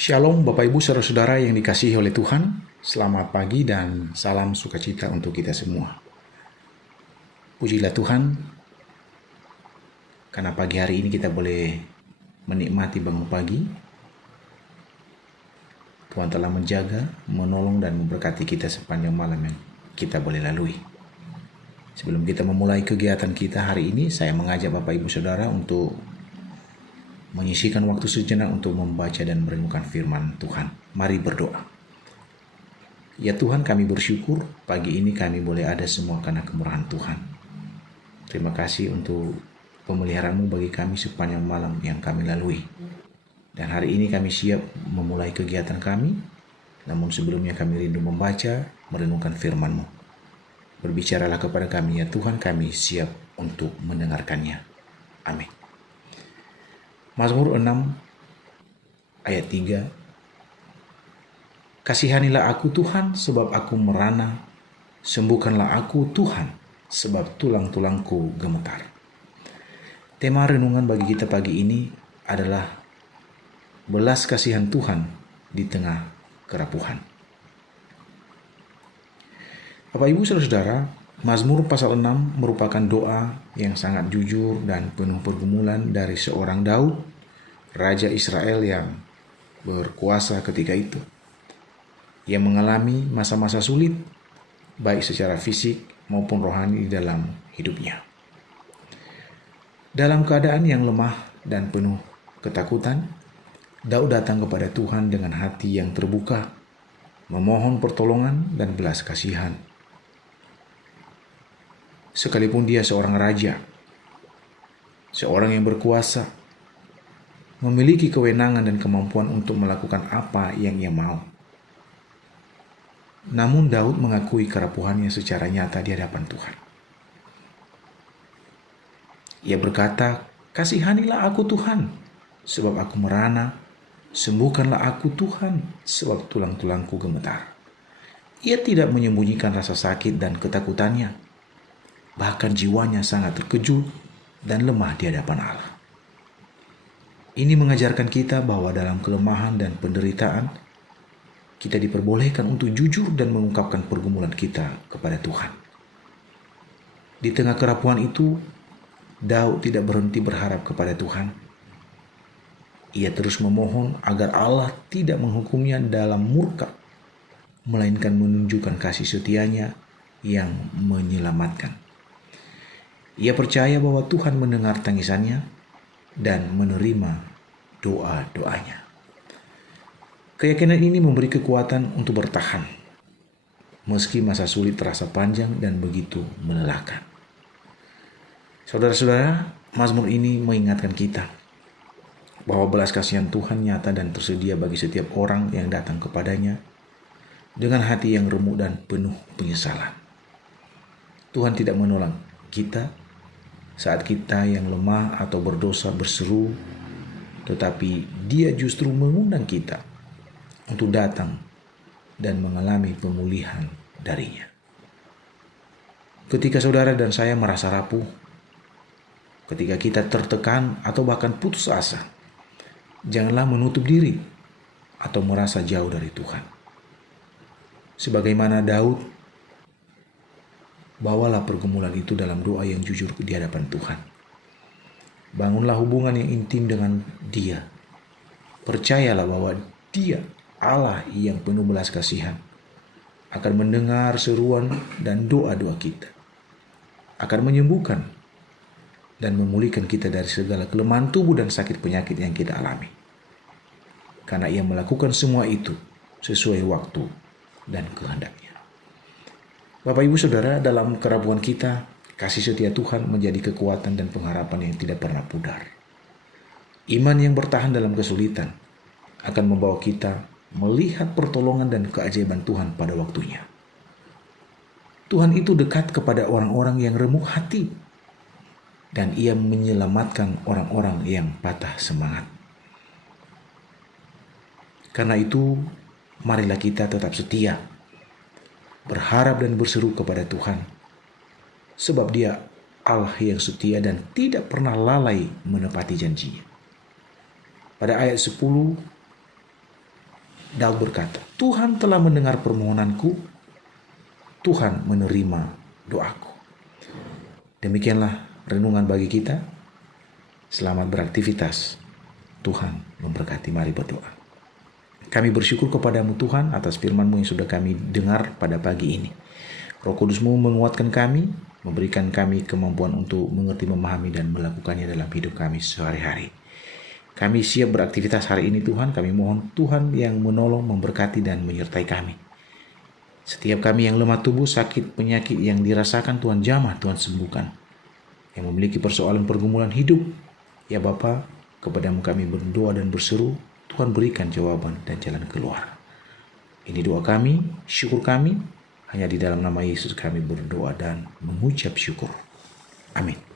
Shalom Bapak Ibu Saudara-saudara yang dikasihi oleh Tuhan. Selamat pagi dan salam sukacita untuk kita semua. Pujilah Tuhan karena pagi hari ini kita boleh menikmati bangun pagi. Tuhan telah menjaga, menolong dan memberkati kita sepanjang malam yang kita boleh lalui. Sebelum kita memulai kegiatan kita hari ini, saya mengajak Bapak Ibu Saudara untuk menyisihkan waktu sejenak untuk membaca dan merenungkan firman Tuhan. Mari berdoa. Ya Tuhan, kami bersyukur pagi ini kami boleh ada semua karena kemurahan Tuhan. Terima kasih untuk pemeliharaan-Mu bagi kami sepanjang malam yang kami lalui. Dan hari ini kami siap memulai kegiatan kami, namun sebelumnya kami rindu membaca, merenungkan firman-Mu. Berbicaralah kepada kami ya Tuhan, kami siap untuk mendengarkannya. Amin. Mazmur 6 ayat 3. Kasihanilah aku Tuhan sebab aku merana, sembuhkanlah aku Tuhan sebab tulang-tulangku gemetar. Tema renungan bagi kita pagi ini adalah belas kasihan Tuhan di tengah kerapuhan. Bapak Ibu Saudara-saudara, Mazmur pasal 6 merupakan doa yang sangat jujur dan penuh pergumulan dari seorang Daud, Raja Israel yang berkuasa ketika itu. Yang mengalami masa-masa sulit, baik secara fisik maupun rohani di dalam hidupnya. Dalam keadaan yang lemah dan penuh ketakutan, Daud datang kepada Tuhan dengan hati yang terbuka, memohon pertolongan dan belas kasihan. Sekalipun dia seorang raja, seorang yang berkuasa, memiliki kewenangan dan kemampuan untuk melakukan apa yang ia mau. Namun Daud mengakui kerapuhannya secara nyata di hadapan Tuhan. Ia berkata, "Kasihanilah aku Tuhan, sebab aku merana, sembuhkanlah aku Tuhan, sebab tulang-tulangku gemetar." Ia tidak menyembunyikan rasa sakit dan ketakutannya. Bahkan jiwanya sangat terkejut dan lemah di hadapan Allah. Ini mengajarkan kita bahwa dalam kelemahan dan penderitaan, kita diperbolehkan untuk jujur dan mengungkapkan pergumulan kita kepada Tuhan. Di tengah kerapuhan itu, Daud tidak berhenti berharap kepada Tuhan. Ia terus memohon agar Allah tidak menghukumnya dalam murka, melainkan menunjukkan kasih setianya yang menyelamatkan. Ia percaya bahwa Tuhan mendengar tangisannya dan menerima doa-doanya. Keyakinan ini memberi kekuatan untuk bertahan, meski masa sulit terasa panjang dan begitu melelahkan. Saudara-saudara, Mazmur ini mengingatkan kita bahwa belas kasihan Tuhan nyata dan tersedia bagi setiap orang yang datang kepadanya dengan hati yang remuk dan penuh penyesalan. Tuhan tidak menolak kita saat kita yang lemah atau berdosa berseru, tetapi Dia justru mengundang kita untuk datang dan mengalami pemulihan darinya. Ketika saudara dan saya merasa rapuh, ketika kita tertekan atau bahkan putus asa, janganlah menutup diri atau merasa jauh dari Tuhan. Sebagaimana Daud, bawalah pergumulan itu dalam doa yang jujur di hadapan Tuhan. Bangunlah hubungan yang intim dengan Dia. Percayalah bahwa Dia, Allah yang penuh belas kasihan, akan mendengar seruan dan doa-doa kita, akan menyembuhkan dan memulihkan kita dari segala kelemahan tubuh dan sakit penyakit yang kita alami. Karena Ia melakukan semua itu sesuai waktu dan kehendaknya. Bapak Ibu Saudara, dalam kerapuhan kita, kasih setia Tuhan menjadi kekuatan dan pengharapan yang tidak pernah pudar. Iman yang bertahan dalam kesulitan akan membawa kita melihat pertolongan dan keajaiban Tuhan pada waktunya. Tuhan itu dekat kepada orang-orang yang remuk hati, dan Ia menyelamatkan orang-orang yang patah semangat. Karena itu, marilah kita tetap setia, berharap dan berseru kepada Tuhan, sebab Dia Allah yang setia dan tidak pernah lalai menepati janjinya. Pada ayat 10, Daud berkata, Tuhan telah mendengar permohonanku, Tuhan menerima doaku. Demikianlah renungan bagi kita. Selamat beraktivitas. Tuhan memberkati. Mari berdoa. Kami bersyukur kepadamu Tuhan atas firman-Mu yang sudah kami dengar pada pagi ini. Roh Kudus-Mu menguatkan kami, memberikan kami kemampuan untuk mengerti, memahami, dan melakukannya dalam hidup kami sehari-hari. Kami siap beraktivitas hari ini Tuhan. Kami mohon Tuhan yang menolong, memberkati, dan menyertai kami. Setiap kami yang lemah tubuh, sakit, penyakit yang dirasakan Tuhan jamah, Tuhan sembuhkan. Yang memiliki persoalan pergumulan hidup, ya Bapa, kepadamu kami berdoa dan berseru, Tuhan berikan jawaban dan jalan keluar. Ini doa kami, syukur kami, hanya di dalam nama Yesus kami berdoa dan mengucap syukur. Amin.